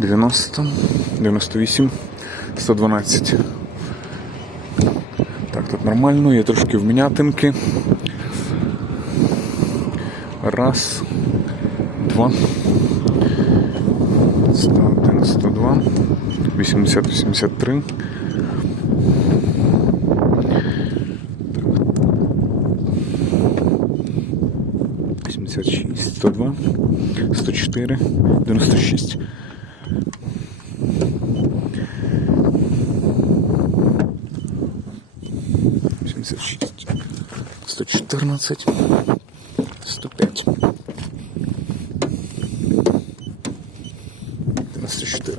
90, 98, 112. Так, тут нормально, є трошки вмінятинки. Раз, два. 101, 102, 80, 83. Так. 76, 102, 104, 96. Семьдесят шесть, сто четырнадцать, сто пять, девяносто четыре,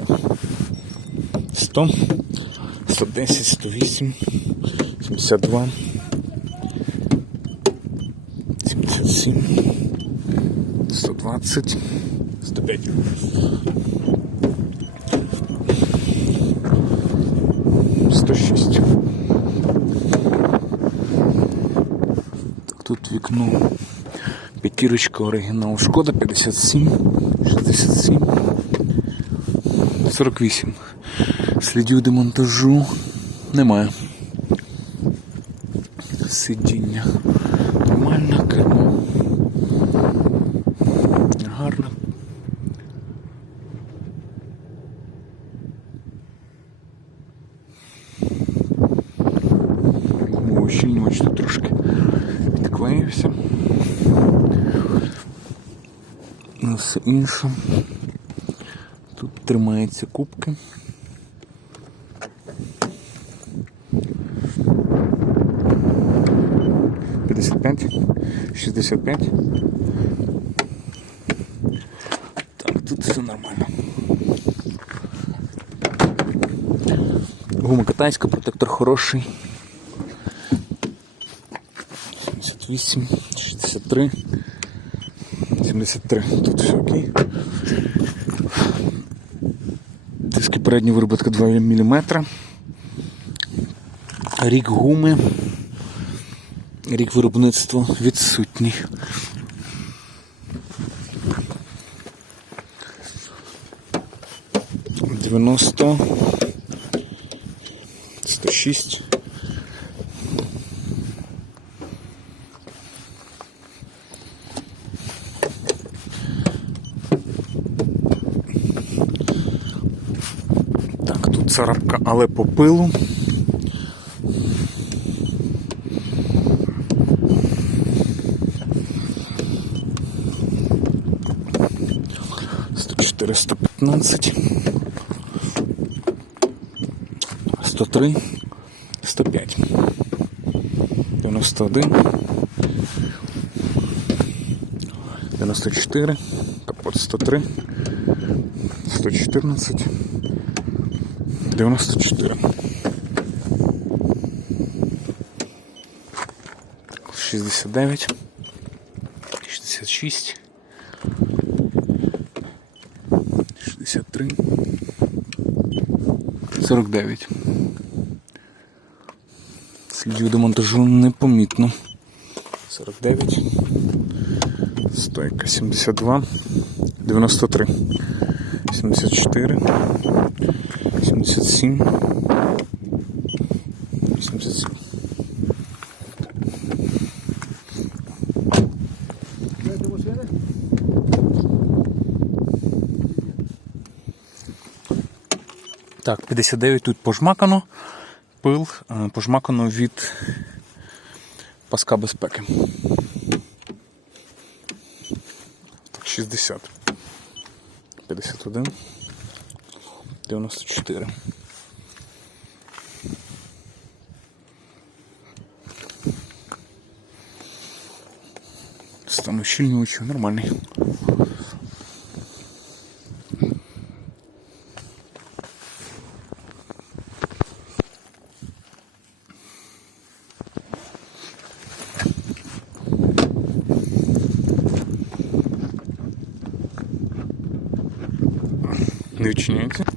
сто, сто десять, сто вісім, сімдесят два, сімдесят сім, сто двадцять, сто п'ять. Сто шість. Так, тут вікно. П'ятірочка оригінал. Шкода 57, 67, 48. Слідів демонтажу немає. Сидіння. Нормально, кермо. Гарно. Ущільнювач тут трошки все інше. Тут тримаються кубки. П'ятдесят шістдесят п'ять. Так, тут все нормально. Гума китайська, протектор хороший. 78, 63, 73. Тут все окей. Диски передньої виробітка 2 мм. Рік гуми. Рік виробництва відсутній. Дев'яносто. Сто шість. Так, тут царапка, але по пилу. Сто п'ятнадцять. Сто три, сто п'ять. Дев'яносто один. Дев'яносто чотири. Сто три. Сто чотирнадцять. 94. 69. 66. 63. 49. Слідів демонтажу непомітно. 49. Стойка 72. 93. 74. 77. 87. Так, 59 тут пожмакано. Пил е, пожмакано від паска безпеки. Так, 60. 51. 94. Стан ущільнювачів нормальний. Не відчиняється.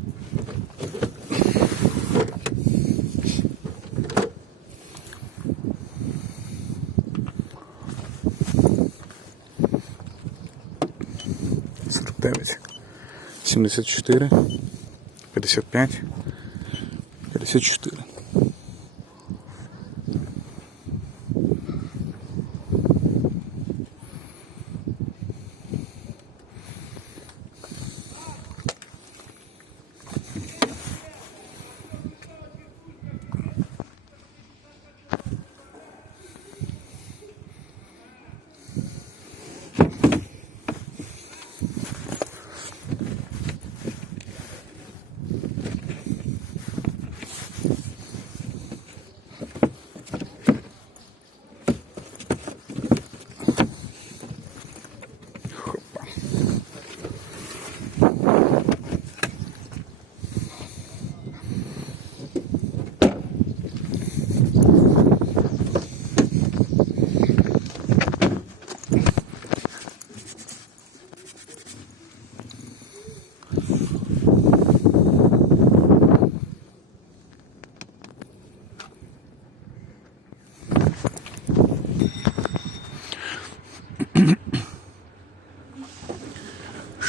Сорок дев'ять. 74, 55, 54.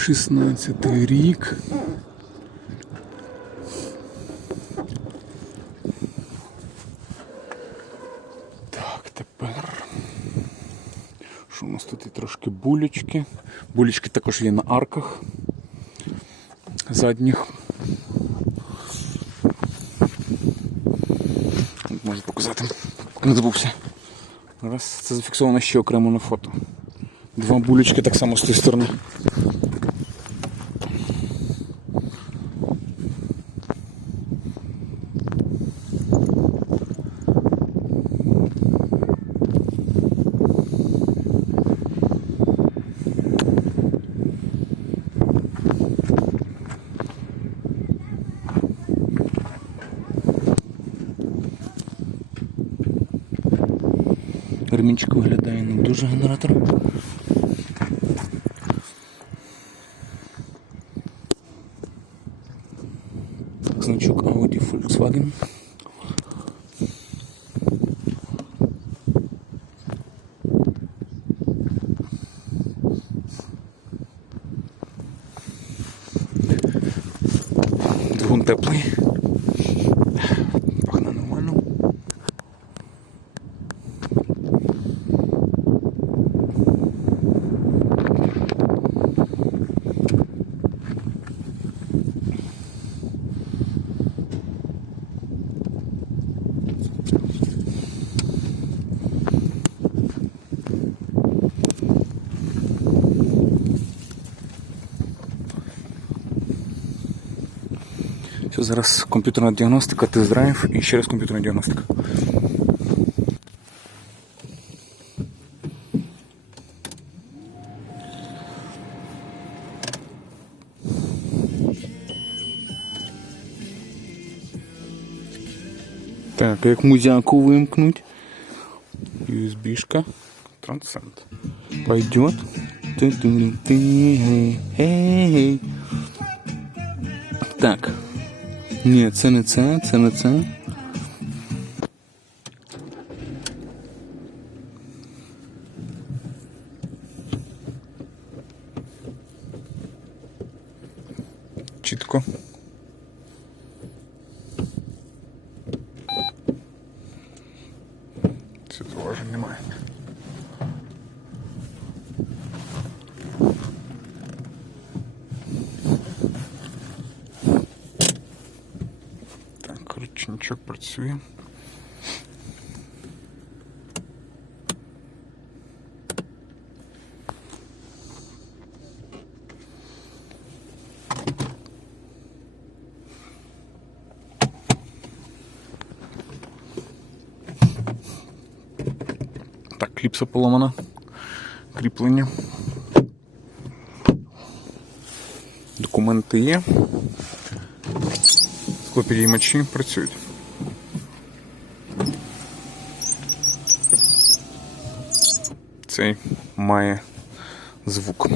16 рік. Так, тепер. Що у нас тут і трошки булечки? Булечки також є на арках задніх. Можу показати. Не забувся. Раз, це зафіксовано ще окремо на фото. Два булечки так само з тієї сторони. Ремінчик виглядає не дуже генератор. Значок Audi Volkswagen. Двигун теплий. Все, зараз комп'ютерна діагностика, тест-драйв і ще раз комп'ютерна діагностика. Так, як музяку вимкнуть. USB-шка. Трансцент. Пойдет. Эй-эй. Так. Ні, це не це, це не це. Чітко. Це зауважень немає. Так, ручничок працює. Так, кліпса поломана. Кріплення. Документи є. Склопідіймачі працюють. Цей має звук.